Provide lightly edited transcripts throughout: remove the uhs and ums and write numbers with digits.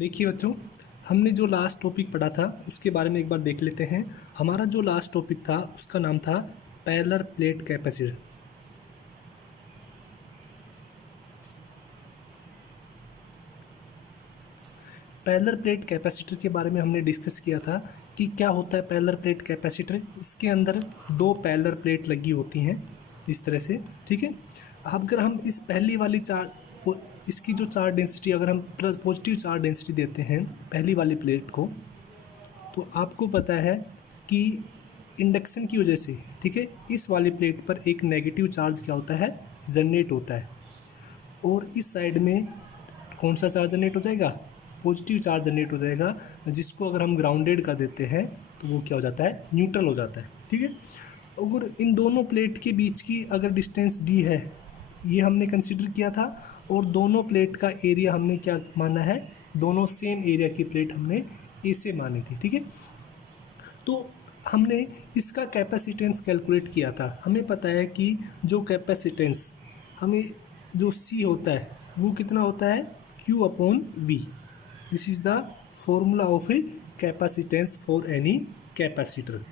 देखिए बच्चों, हमने जो लास्ट टॉपिक पढ़ा था उसके बारे में एक बार देख लेते हैं। हमारा जो लास्ट टॉपिक था उसका नाम था parallel plate capacitor. Parallel plate capacitor के बारे में हमने डिस्कस किया था कि क्या होता है पैरेलल प्लेट कैपेसिटर। इसके अंदर दो पैरेलल प्लेट लगी होती हैं इस तरह से, ठीक है। अब अगर हम इस पहली वाली इसकी जो चार्ज डेंसिटी, अगर हम प्लस पॉजिटिव चार्ज डेंसिटी देते हैं पहली वाली प्लेट को, तो आपको पता है कि इंडक्शन की वजह से, ठीक है, इस वाली प्लेट पर एक नेगेटिव चार्ज क्या होता है, जनरेट होता है। और इस साइड में कौन सा चार्ज जनरेट हो जाएगा, पॉजिटिव चार्ज जनरेट हो जाएगा, जिसको अगर हम ग्राउंडेड कर देते हैं तो वो क्या हो जाता है, न्यूट्रल हो जाता है, ठीक है। अगर इन दोनों प्लेट के बीच की अगर डिस्टेंस डी है, ये हमने कंसिडर किया था, और दोनों प्लेट का एरिया हमने क्या माना है, दोनों सेम एरिया की प्लेट हमने ए से मानी थी, ठीक है। तो हमने इसका कैपेसिटेंस कैलकुलेट किया था। हमें पता है कि जो कैपेसिटेंस हमें जो सी होता है वो कितना होता है, Q upon V। This is the formula of A capacitance for any capacitor.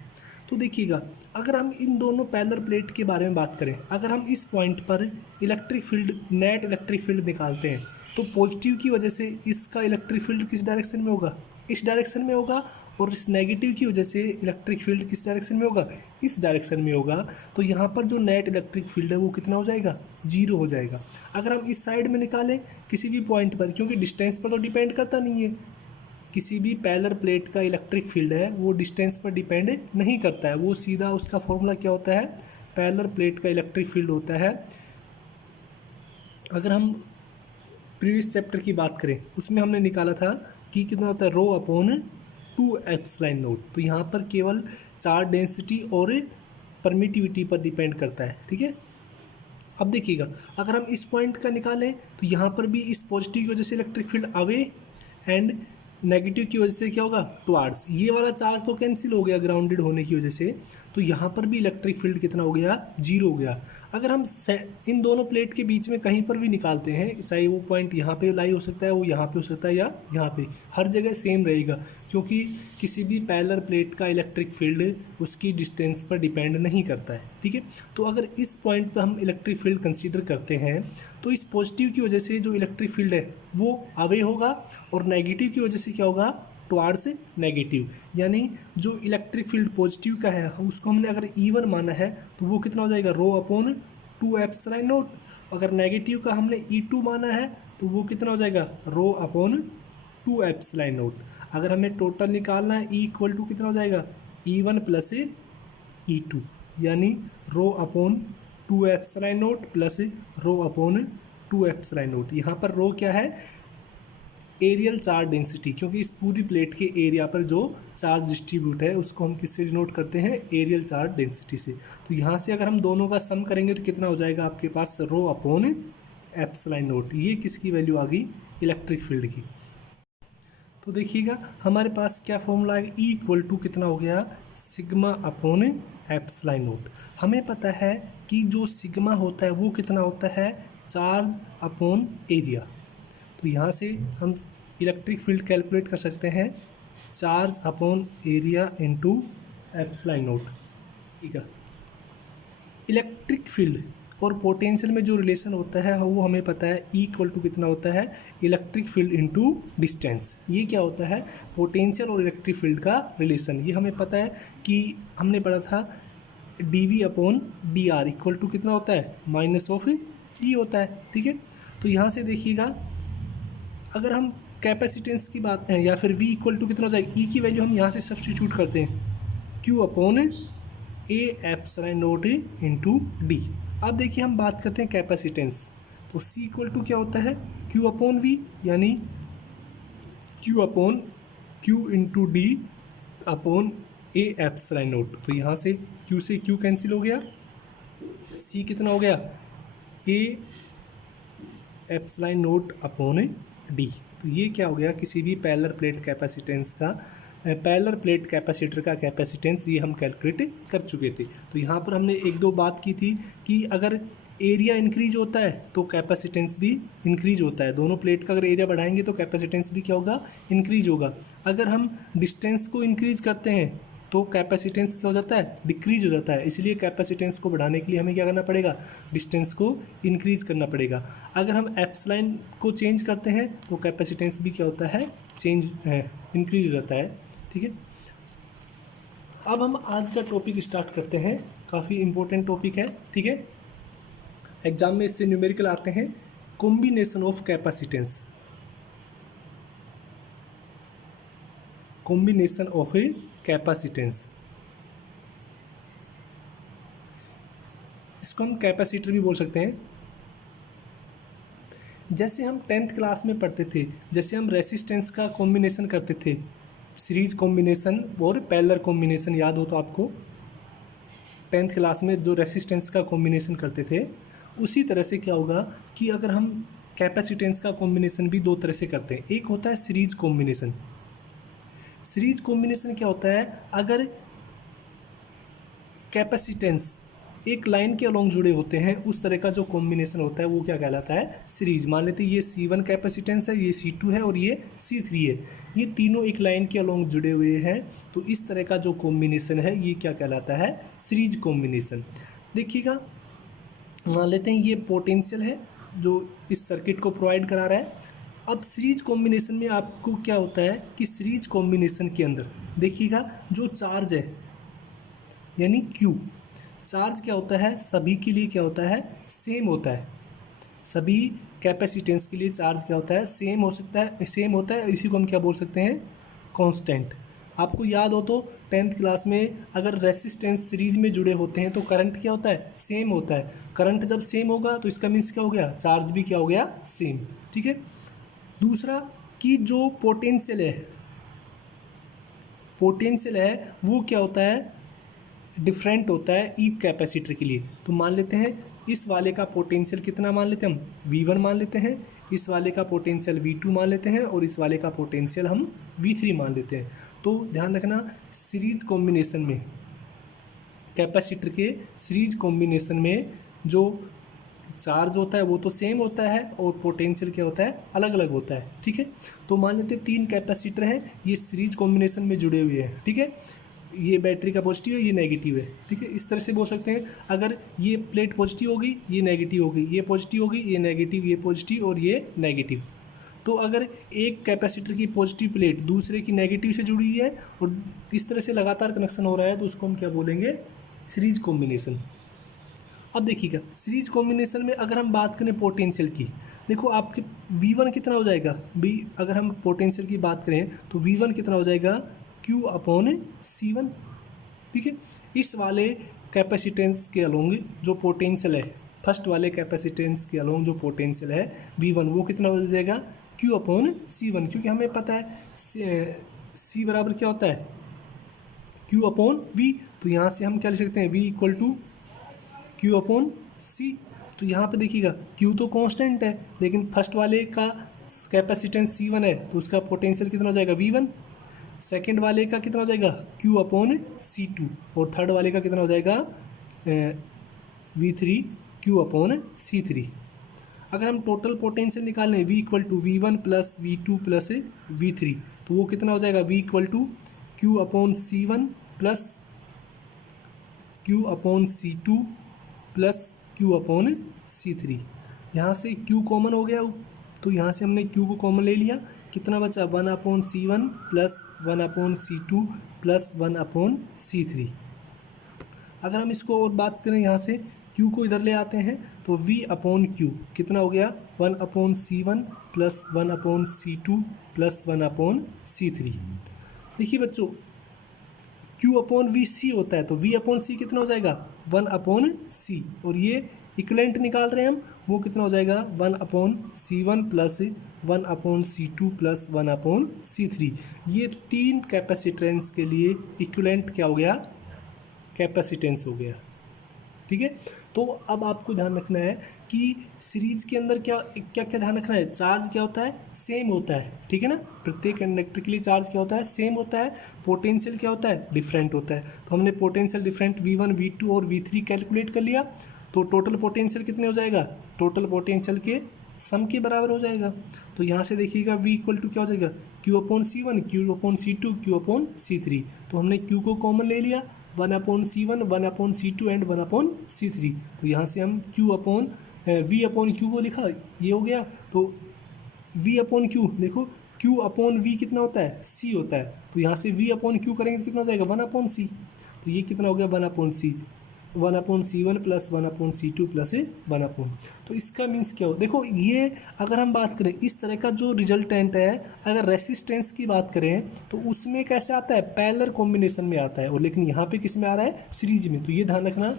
तो देखिएगा, अगर हम इन दोनों पैरेलल प्लेट के बारे में बात करें, अगर हम इस पॉइंट पर electric field, net electric field निकालते हैं, तो पॉजिटिव की वजह से इसका इलेक्ट्रिक फील्ड किस डायरेक्शन में होगा, इस डायरेक्शन में होगा, और इस नेगेटिव की वजह से इलेक्ट्रिक फील्ड किस डायरेक्शन में होगा, इस डायरेक्शन में होगा। तो यहाँ पर जो नेट इलेक्ट्रिक फील्ड है वो कितना हो जाएगा, जीरो हो जाएगा। अगर हम इस साइड में निकालें किसी भी पॉइंट पर, क्योंकि डिस्टेंस पर तो डिपेंड करता नहीं है, किसी भी पैरेलल प्लेट का इलेक्ट्रिक फील्ड है वो डिस्टेंस पर डिपेंड नहीं करता है, वो सीधा उसका फॉर्मूला क्या होता है, पैरेलल प्लेट का इलेक्ट्रिक फील्ड होता है। अगर हम प्रीवियस चैप्टर की बात करें उसमें हमने निकाला था कि कितना होता है, रो अपॉन 2 एप्सिलॉन नॉट। तो यहाँ पर केवल चार्ज डेंसिटी और परमिटिविटी पर डिपेंड करता है, ठीक है। अब देखिएगा, अगर हम इस पॉइंट का निकालें तो यहाँ पर भी इस पॉजिटिव की वजह से electric field away and negative की वजह से क्या होगा, टुवार्ड्स। ये वाला चार्ज तो कैंसिल हो गया ग्राउंडेड होने की वजह से, तो यहाँ पर भी इलेक्ट्रिक फील्ड कितना हो गया, जीरो हो गया। अगर हम इन दोनों प्लेट के बीच में कहीं पर भी निकालते हैं, चाहे वो पॉइंट यहाँ पे लाई हो सकता है, वो यहाँ पे हो सकता है, या यहाँ पे, हर जगह सेम रहेगा, क्योंकि किसी भी पैरेलल प्लेट का इलेक्ट्रिक फील्ड उसकी डिस्टेंस पर डिपेंड नहीं करता है, ठीक है। तो अगर इस पॉइंट पर हम इलेक्ट्रिक फील्ड कंसीडर करते हैं तो इस पॉजिटिव की वजह से जो इलेक्ट्रिक फील्ड है वो अवे होगा, और नेगेटिव की वजह से क्या होगा, टुवार्ड्स नेगेटिव। यानी जो इलेक्ट्रिक फील्ड पॉजिटिव का है उसको हमने अगर E1 माना है तो वो कितना हो जाएगा, रो अपॉन 2 एप्सिलॉन नॉट। अगर नेगेटिव का हमने E2 माना है तो वो कितना हो जाएगा, रो अपॉन 2 एप्सिलॉन नॉट। अगर हमें टोटल निकालना है E इक्वल टू कितना हो जाएगा, E1 प्लस E2, यानी rho upon 2 epsilon not plus rho upon 2 epsilon not. यहाँ पर रो क्या है, एरियल चार्ज डेंसिटी, क्योंकि इस पूरी प्लेट के एरिया पर जो चार्ज डिस्ट्रीब्यूट है उसको हम किससे डिनोट करते हैं, एरियल चार्ज डेंसिटी से। तो यहाँ से अगर हम दोनों का सम करेंगे तो कितना हो जाएगा आपके पास, रो अपॉन एप्सिलॉन नॉट। ये किसकी वैल्यू आ गई, इलेक्ट्रिक फील्ड की। तो देखिएगा हमारे पास क्या फॉर्मूला है, E इक्वल टू कितना हो गया, सिग्मा अपॉन एप्सिलॉन नॉट। हमें पता है कि जो सिग्मा होता है वो कितना होता है, चार्ज अपॉन एरिया। तो यहाँ से हम इलेक्ट्रिक फील्ड कैलकुलेट कर सकते हैं, charge upon area into epsilon not, ठीक है। इलेक्ट्रिक फील्ड और पोटेंशियल में जो रिलेशन होता है वो हमें पता है, E इक्वल टू कितना होता है, इलेक्ट्रिक फील्ड इनटू डिस्टेंस। ये क्या होता है, पोटेंशियल और इलेक्ट्रिक फील्ड का रिलेशन। ये हमें पता है कि हमने पढ़ा था dV upon dr equal to कितना होता है, माइनस ऑफ E होता है, ठीक है। तो यहाँ से देखिएगा, अगर हम कैपेसिटेंस की बात या फिर V इक्वल टू कितना हो जाएगा, E की वैल्यू हम यहाँ से सब्स्टिट्यूट करते हैं, Q upon A epsilon not into D. अब देखिए हम बात करते हैं कैपेसिटेंस, तो C इक्वल टू क्या होता है, Q अपॉन V, यानी Q upon Q into D upon A epsilon not. तो यहाँ से Q से Q कैंसिल हो गया, C कितना हो गया, A epsilon not upon D. तो ये क्या हो गया, किसी भी पैरेलल प्लेट कैपेसिटेंस का, पैरेलल प्लेट कैपेसिटर का कैपेसिटेंस ये हम कैलकुलेट कर चुके थे। तो यहाँ पर हमने एक दो बात की थी कि अगर एरिया इंक्रीज होता है तो कैपेसिटेंस भी इंक्रीज होता है। दोनों प्लेट का अगर एरिया बढ़ाएंगे तो कैपेसिटेंस भी क्या होगा, इंक्रीज होगा। अगर हम डिस्टेंस को इंक्रीज करते हैं तो कैपेसिटेंस क्या हो जाता है, डिक्रीज हो जाता है। इसलिए कैपेसिटेंस को बढ़ाने के लिए हमें क्या करना पड़ेगा, डिस्टेंस को इंक्रीज करना पड़ेगा। अगर हम एप्सिलॉन को चेंज करते हैं तो कैपेसिटेंस भी क्या होता है, चेंज इंक्रीज हो जाता है। ठीक है, अब हम आज का टॉपिक स्टार्ट करते हैं। काफ़ी इंपॉर्टेंट टॉपिक है। ठीक है, एग्जाम में इससे न्यूमेरिकल आते हैं। Combination of capacitance, combination of A capacitance, इसको हम कैपेसिटर भी बोल सकते हैं। जैसे हम 10th क्लास में पढ़ते थे, जैसे हम रेसिस्टेंस का कॉम्बिनेशन करते थे, सीरीज कॉम्बिनेशन और पैरेलल कॉम्बिनेशन, याद हो तो आपको 10th क्लास में जो रेसिस्टेंस का कॉम्बिनेशन करते थे, उसी तरह से क्या होगा कि अगर हम कैपेसिटेंस का कॉम्बिनेशन भी दो तरह से करते हैं। एक होता है सीरीज कॉम्बिनेशन। सीरीज कॉम्बिनेशन क्या होता है, अगर कैपेसिटेंस एक लाइन के अलोंग जुड़े होते हैं, उस तरह का जो कॉम्बिनेशन होता है वो क्या कहलाता है, सीरीज। मान लेते हैं ये C1 कैपेसिटेंस है, ये C2 है और ये C3 है, ये तीनों एक लाइन के अलोंग जुड़े हुए हैं, तो इस तरह का जो कॉम्बिनेशन है ये क्या कहलाता है, सीरीज कॉम्बिनेशन। देखिएगा, मान लेते हैं ये पोटेंशियल है जो इस सर्किट को प्रोवाइड करा रहा है। अब सीरीज कॉम्बिनेशन में आपको क्या होता है कि सीरीज कॉम्बिनेशन के अंदर देखिएगा जो चार्ज है यानी Q, चार्ज क्या होता है, सभी के लिए क्या होता है, सेम होता है। सभी कैपेसिटेंस के लिए चार्ज क्या होता है, सेम हो सकता है, सेम होता है। इसी को हम क्या बोल सकते हैं, कांस्टेंट। आपको याद हो तो 10th क्लास में अगर रेसिस्टेंस सीरीज में जुड़े होते हैं तो करंट क्या होता है, सेम होता है। करंट जब सेम होगा तो इसका मीन्स क्या हो गया, चार्ज भी क्या हो गया, सेम। ठीक है, दूसरा कि जो पोटेंशियल है, पोटेंशियल है वो क्या होता है, डिफरेंट होता है ईच कैपेसिटर के लिए। तो मान लेते हैं इस वाले का पोटेंशियल कितना मान लेते हैं हम, V1 मान लेते हैं, इस वाले का पोटेंशियल V2 मान लेते हैं और इस वाले का पोटेंशियल हम V3 मान लेते हैं। तो ध्यान रखना, सीरीज कॉम्बिनेशन में, कैपेसिटर के सीरीज कॉम्बिनेशन में जो चार्ज होता है वो तो सेम होता है और पोटेंशियल क्या होता है, अलग अलग होता है। ठीक है, तो मान लेते हैं 3 कैपेसिटर हैं, ये सीरीज कॉम्बिनेशन में जुड़े हुए हैं। ठीक है, ये बैटरी का पॉजिटिव है, ये नेगेटिव है। ठीक है, इस तरह से बोल सकते हैं, अगर ये प्लेट पॉजिटिव होगी, ये नेगेटिव होगी, ये पॉजिटिव होगी, ये नेगेटिव, ये पॉजिटिव और ये नेगेटिव। तो अगर एक कैपेसिटर की पॉजिटिव प्लेट दूसरे की नेगेटिव से जुड़ी है और इस तरह से लगातार कनेक्शन हो रहा है तो उसको हम क्या बोलेंगे, सीरीज कॉम्बिनेशन। अब देखिएगा, सीरीज कॉम्बिनेशन में अगर हम बात करें पोटेंशियल की, देखो आपके V1 कितना हो जाएगा, अगर हम पोटेंशियल की बात करें तो V1 कितना हो जाएगा, Q/C1। ठीक है, इस वाले कैपेसिटेंस के अलोंग जो पोटेंशियल है, फर्स्ट वाले कैपेसिटेंस के अलोंग जो पोटेंशियल है V1, वो कितना हो जाएगा, Q/C1। क्योंकि हमें पता है C बराबर क्या होता है, Q/V। तो यहाँ से हम क्या लिख सकते हैं, V = Q/C। तो यहाँ पे देखिएगा Q तो कांस्टेंट है, लेकिन फर्स्ट वाले का कैपेसिटेंस C1 है तो उसका पोटेंशियल कितना हो जाएगा, V1। सेकंड वाले का कितना हो जाएगा, Q/C2 और थर्ड वाले का कितना हो जाएगा, V3 Q/C3। अगर हम टोटल पोटेंशियल निकालें V = V1 + V2 + V3, तो वो कितना हो जाएगा, V = Q/C1 + Q/C2 + Q/C3। यहाँ से Q कॉमन हो गया, तो यहाँ से हमने Q को कॉमन ले लिया, कितना बचा, 1/C1 + 1/C2 + 1/C3। अगर हम इसको और बात करें, यहाँ से Q को इधर ले आते हैं तो V/Q कितना हो गया, 1/C1 + 1/C2 + 1/C3। देखिए बच्चों, Q/VC होता है तो V/C कितना हो जाएगा, 1/C। और ये इक्विवेलेंट निकाल रहे हैं हम, वो कितना हो जाएगा, 1/C1 + 1/C2 + 1/C3। ये 3 कैपेसिटेंस के लिए इक्विवेलेंट क्या हो गया, कैपेसिटेंस हो गया। ठीक है, तो अब आपको ध्यान रखना है कि सीरीज के अंदर क्या क्या क्या ध्यान रखना है, चार्ज क्या होता है, सेम होता है। ठीक है ना, प्रत्येक कंडक्टर के लिए चार्ज क्या होता है, सेम होता है। पोटेंशियल क्या होता है, डिफरेंट होता है। तो हमने पोटेंशियल डिफरेंट V1 V2 और V3 कैलकुलेट कर लिया। तो टोटल पोटेंशियल कितने हो जाएगा, टोटल पोटेंशियल के सम के बराबर हो जाएगा। तो यहाँ से देखिएगा V इक्वल टू क्या हो जाएगा, Q/C1, Q/C2, Q/C3। तो हमने Q को कॉमन ले लिया, 1/C1, 1/C2 एंड 1/C3। तो यहाँ से हम V/Q को लिखा, ये हो गया। तो V/Q देखो, Q/V कितना होता है, C होता है। तो यहाँ से V/Q करेंगे कितना हो जाएगा, 1/C। तो ये कितना हो गया, 1/C, 1/C1 plus 1/C2 plus 1/। तो इसका मीन्स क्या हो, देखो ये अगर हम बात करें इस तरह का जो रिजल्टेंट है, अगर रेसिस्टेंस की बात करें तो उसमें कैसे आता है, पैरेलल कॉम्बिनेशन में आता है। और लेकिन यहाँ पे किस में आ रहा है, सीरीज में। तो ये ध्यान रखना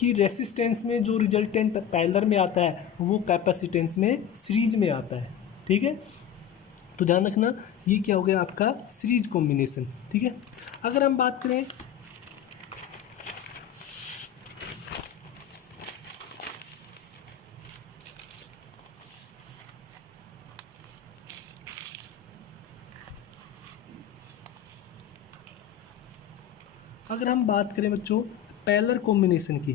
कि रेसिस्टेंस में जो रिजल्टेंट पैरेलल में आता है वो कैपेसिटेंस में सीरीज में आता है। ठीक है, तो ध्यान रखना ये क्या हो गया आपका, सीरीज कॉम्बिनेशन। ठीक है, अगर हम बात करें बच्चों पैरेलल कॉम्बिनेशन की,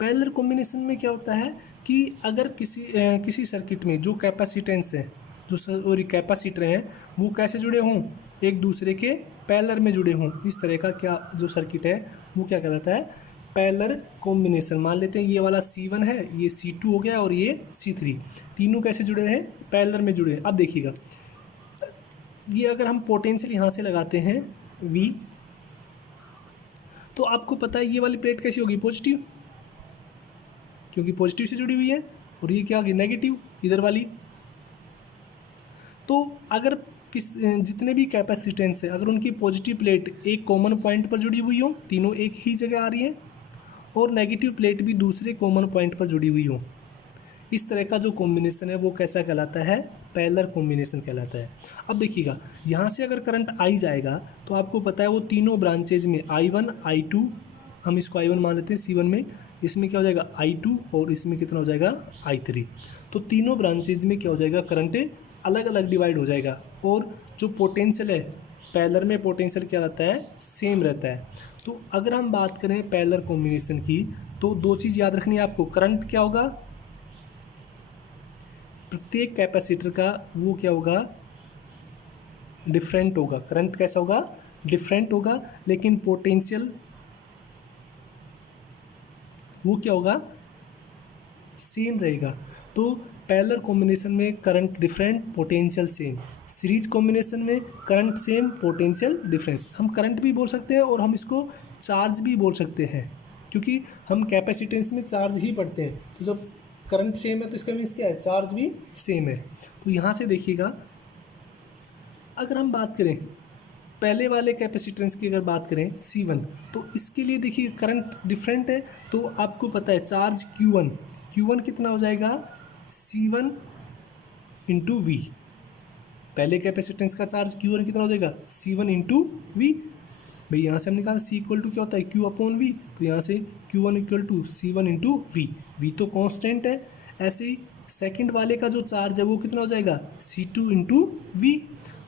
पैरेलल कॉम्बिनेशन में क्या होता है कि अगर किसी सर्किट में जो कैपेसिटेंस है, जो सॉरी कैपेसिटर हैं, वो कैसे जुड़े हों, एक दूसरे के पैरेलल में जुड़े हों, इस तरह का क्या जो सर्किट है वो क्या कहलाता है, पैरेलल कॉम्बिनेशन। मान लेते हैं ये वाला C1 है, ये C2 हो गया और ये C3, तीनों कैसे जुड़े हैं, पैरेलल में जुड़े हैं। अब देखिएगा ये अगर हम पोटेंशियल यहाँ से लगाते हैं V, तो आपको पता है ये वाली प्लेट कैसी होगी, पॉजिटिव, क्योंकि पॉजिटिव से जुड़ी हुई है। और ये क्या होगी, नेगेटिव, इधर वाली। तो अगर जितने भी कैपेसिटेंस है, अगर उनकी पॉजिटिव प्लेट एक कॉमन पॉइंट पर जुड़ी हुई हो, तीनों एक ही जगह आ रही है, और नेगेटिव प्लेट भी दूसरे कॉमन पॉइंट पर जुड़ी हुई हो, इस तरह का जो कॉम्बिनेशन है वो कैसा कहलाता है, पैरेलल कॉम्बिनेशन कहलाता है। अब देखिएगा यहाँ से अगर करंट आई जाएगा तो आपको पता है वो तीनों ब्रांचेज में I1 I2, हम इसको I1 मान लेते हैं C1 में, इसमें क्या हो जाएगा I2 और इसमें कितना हो जाएगा I3। तो तीनों ब्रांचेज में क्या हो जाएगा, करंट अलग अलग डिवाइड हो जाएगा। और जो पोटेंशियल है पैरेलल में, पोटेंशियल क्या रहता है, सेम रहता है। तो अगर हम बात करें पैरेलल कॉम्बिनेशन की तो दो चीज़ याद रखनी है आपको, करंट क्या होगा, प्रत्येक कैपेसिटर का वो क्या होगा, डिफरेंट होगा, करंट कैसा होगा, डिफरेंट होगा, लेकिन पोटेंशियल वो क्या होगा, सेम रहेगा। तो पैरेलल कॉम्बिनेशन में current different, potential same. Series combination में करंट सेम, पोटेंशियल डिफरेंस। हम करंट भी बोल सकते हैं और हम इसको चार्ज भी बोल सकते हैं, क्योंकि हम कैपेसिटेंस में चार्ज ही पढ़ते हैं। तो जब करंट सेम है तो इसका मीन्स क्या है, चार्ज भी सेम है। तो यहाँ से देखिएगा अगर हम बात करें पहले वाले कैपेसिटेंस की, अगर बात करें C1, तो इसके लिए देखिए करंट डिफरेंट है। तो आपको पता है चार्ज Q1 कितना हो जाएगा, C1 इंटू V। पहले कैपेसिटेंस का चार्ज Q1 कितना हो जाएगा, C1 इंटू V। भाई यहाँ से हम निकाल C इक्वल टू क्या होता है, Q/V। तो यहाँ से Q1 equal to C1 into V तो कांस्टेंट है। ऐसे ही सेकंड वाले का जो चार्ज है वो कितना हो जाएगा, C2 इंटू V।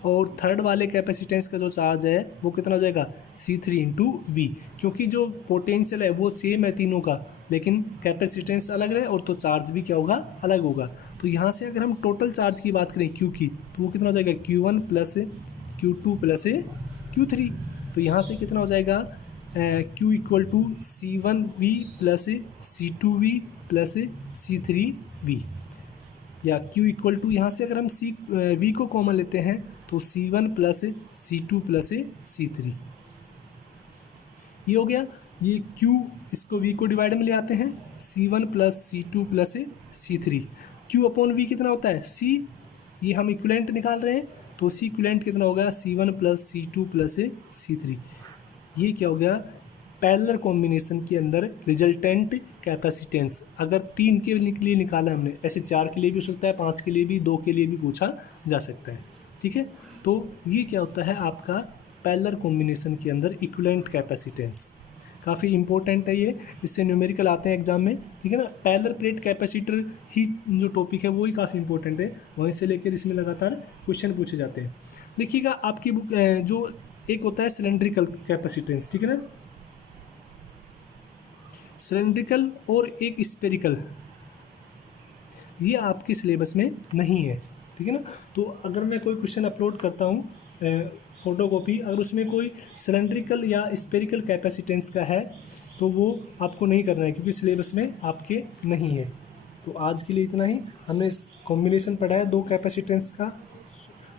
और थर्ड वाले कैपेसिटेंस का जो चार्ज है वो कितना हो जाएगा, C3 इंटू V। क्योंकि जो पोटेंशियल है वो सेम है तीनों का, लेकिन कैपेसिटेंस अलग है और तो चार्ज भी क्या होगा, अलग होगा। तो यहाँ से अगर हम टोटल चार्ज की बात करें Q की, तो वो कितना हो जाएगा, Q1 plus Q2 plus Q3। तो यहाँ से कितना हो जाएगा, Q equal to C1V plus C2V plus C3V, या Q इक्वल टू यहाँ से अगर हम V को कॉमन लेते हैं तो C1 plus C2 plus C3, ये हो गया। ये Q, इसको V को डिवाइड में ले आते हैं, C1 plus C2 plus C3। Q/V कितना होता है, C, ये हम इक्विवेलेंट निकाल रहे हैं, तो C इक्विवेलेंट कितना होगा, C1 plus C2 plus C3। ये क्या हो गया, पैरेलल कॉम्बिनेशन के अंदर रिजल्टेंट कैपेसिटेंस। अगर 3 के लिए निकाला हमने, ऐसे 4 के लिए भी हो सकता है, 5 के लिए भी, 2 के लिए भी पूछा जा सकता है। ठीक है, तो ये क्या होता है आपका पैरेलल कॉम्बिनेशन के अंदर इक्विवेलेंट कैपेसिटेंस। काफ़ी इंपॉर्टेंट है ये, इससे न्यूमेरिकल आते हैं एग्जाम में। ठीक है ना, पैरेलल प्लेट कैपेसिटर ही जो टॉपिक है वो ही काफ़ी इंपॉर्टेंट है, वहीं से लेकर इसमें लगातार क्वेश्चन पूछे जाते हैं। देखिएगा आपकी बुक जो एक होता है सिलेंड्रिकल कैपेसिटेंस, ठीक है ना, सिलेंड्रिकल और एक स्पेरिकल, ये आपके सिलेबस में नहीं है, ठीक है ना। तो अगर मैं कोई क्वेश्चन अपलोड करता हूँ फोटो कॉपी, अगर उसमें कोई सिलेंड्रिकल या स्पेरिकल कैपेसिटेंस का है तो वो आपको नहीं करना है, क्योंकि सिलेबस में आपके नहीं है। तो आज के लिए इतना ही। हमने कॉम्बिनेशन पढ़ा है दो कैपेसिटेंस का,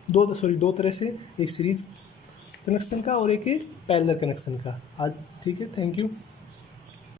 दो तरह से, एक सीरीज कनेक्शन का और एक पैरेलल कनेक्शन का आज, ठीक है। Thank you.